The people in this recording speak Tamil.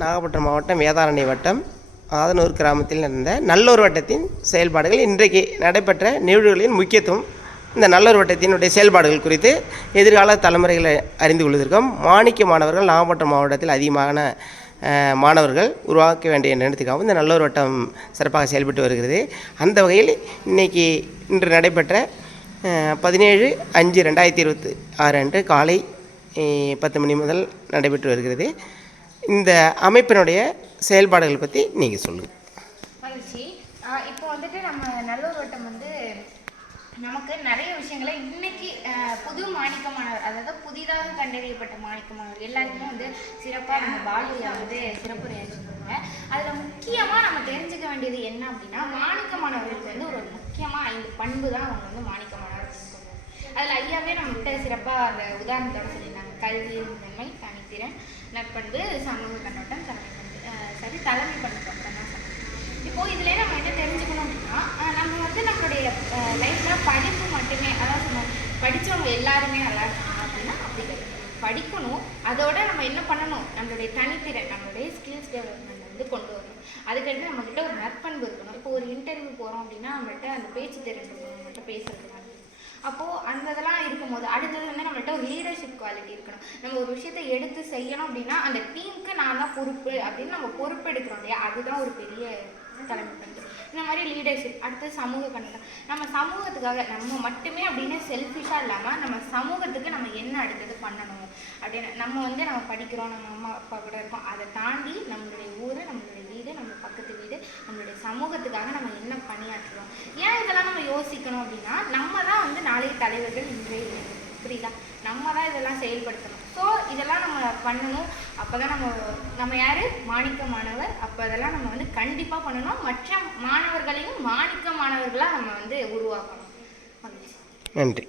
நாகப்பட்டினம் மாவட்டம் வேதாரண்ய வட்டம் ஆதனூர் கிராமத்தில் நடந்த நல்லூர் வட்டத்தின் செயல்பாடுகள் இன்றைக்கு நடைபெற்ற நிகழ்வுகளின் முக்கியத்துவம் இந்த நல்லூர் வட்டத்தினுடைய செயல்பாடுகள் குறித்து எதிர்கால தலைமுறைகளை அறிந்து கொள்வதற்கும் மாணிக்க மாணவர்கள் நாகப்பட்டினம் மாவட்டத்தில் அதிகமான மாணவர்கள் உருவாக்க வேண்டிய எண்ணத்துக்காகவும் இந்த நல்லூர் வட்டம் சிறப்பாக செயல்பட்டு வருகிறது. அந்த வகையில் இன்று நடைபெற்ற 17/5/2026 அன்று காலை 10 மணி முதல் நடைபெற்று வருகிறது. இந்த அமைப்பினுடைய செயல்பாடுகள் பற்றி நீங்கள் சொல்லுங்கள். மகிழ்ச்சி. இப்போ வந்துட்டு நம்ம நல்லூர் வட்டம் நமக்கு நிறைய விஷயங்களை இன்னைக்கு புது மாணிக்க மாணவர், அதாவது புதிதாக கண்டறியப்பட்ட மாணிக்க மாணவர் எல்லாருக்குமே சிறப்பாக நம்ம பாலியா சிறப்புரையாற்றிருக்காங்க. அதில் முக்கியமாக நம்ம தெரிஞ்சுக்க வேண்டியது என்ன அப்படின்னா, மாணிக்க மாணவர்களுக்கு ஒரு முக்கியமாக 5 பண்பு தான் அவங்க மாணிக்க மாணவர் அப்படின்னு சொல்லுவாங்க. அதில் ஐயாவே நம்மகிட்ட சிறப்பாக அந்த உதாரணத்தோட சொல்லியிருந்தாங்க. கல்வி, முதன்மை, தனித்திறன், நற்பண்பு, சமூக கண்ணோட்டம், தலைமை பண்பு தான் சொன்னாங்க. இப்போது இதிலே நம்ம என்ன தெரிஞ்சுக்கணும் அப்படின்னா, நம்ம நம்மளுடைய லைஃப்பில் படிப்பு மட்டுமே, அதாவது படித்தவங்க எல்லாருமே நல்லா இருக்காங்க அப்படின்னா அப்படி கிடையாது. படிக்கணும், அதோட நம்ம என்ன பண்ணணும், நம்மளுடைய தனித்திறன், நம்மளுடைய ஸ்கில்ஸ் டெவலப்மெண்ட் கொண்டு வரணும். அதுக்கடுத்து நம்மக்கிட்ட ஒரு நற்பண்பு இருக்கணும். இப்போ ஒரு இன்டர்வியூ போகிறோம் அப்படின்னா நம்மள்கிட்ட அந்த பேச்சு திறன் இருக்கணும், நம்மள்கிட்ட பேசுறது. அப்போது அந்த இதெல்லாம் இருக்கும்போது அடுத்தது நம்மள்கிட்ட ஒரு லீடர்ஷிப் குவாலிட்டி இருக்கணும். நம்ம ஒரு விஷயத்தை எடுத்து செய்யணும் அப்படின்னா அந்த டீமுக்கு நான் தான் பொறுப்பு அப்படின்னு நம்ம பொறுப்பு எடுக்கிறோம் இல்லையா, அதுதான் ஒரு பெரிய தலைமை பண்பு. இந்த மாதிரி லீடர்ஷிப். அடுத்து சமூக கண்ணோட்டம். நம்ம சமூகத்துக்காக நம்ம மட்டுமே அப்படின்னு செல்ஃபிஷாக இல்லாமல் நம்ம சமூகத்துக்கு நம்ம என்ன அடுத்தது பண்ணணும் அப்படின்னு நம்ம படிக்கிறோம், நம்ம அம்மா அப்பா கூட இருக்கோம், அதை தாண்டி நம்மளுடைய ஊர், நம்மளுடைய வீடு, நம்ம பக்கத்து வீடு, நம்மளுடைய சமூகத்துக்காக நம்ம என்ன பணியாற்றுறோம். ஏன் இதெல்லாம் நம்ம யோசிக்கணும் அப்படின்னா, நம்ம தான் நாளைய தலைவர்கள் இன்றைய புரியுதா, நம்ம தான் இதெல்லாம் செயல்படுத்தணும். ஸோ இதெல்லாம் நம்ம பண்ணணும். அப்போ தான் நம்ம யார் மாணிக்க மாணவர். அப்போ இதெல்லாம் நம்ம கண்டிப்பாக பண்ணணும். மற்ற மாணவர்களையும் மாணிக்க மாணவர்களாக நம்ம உருவாக்கணும். நன்றி.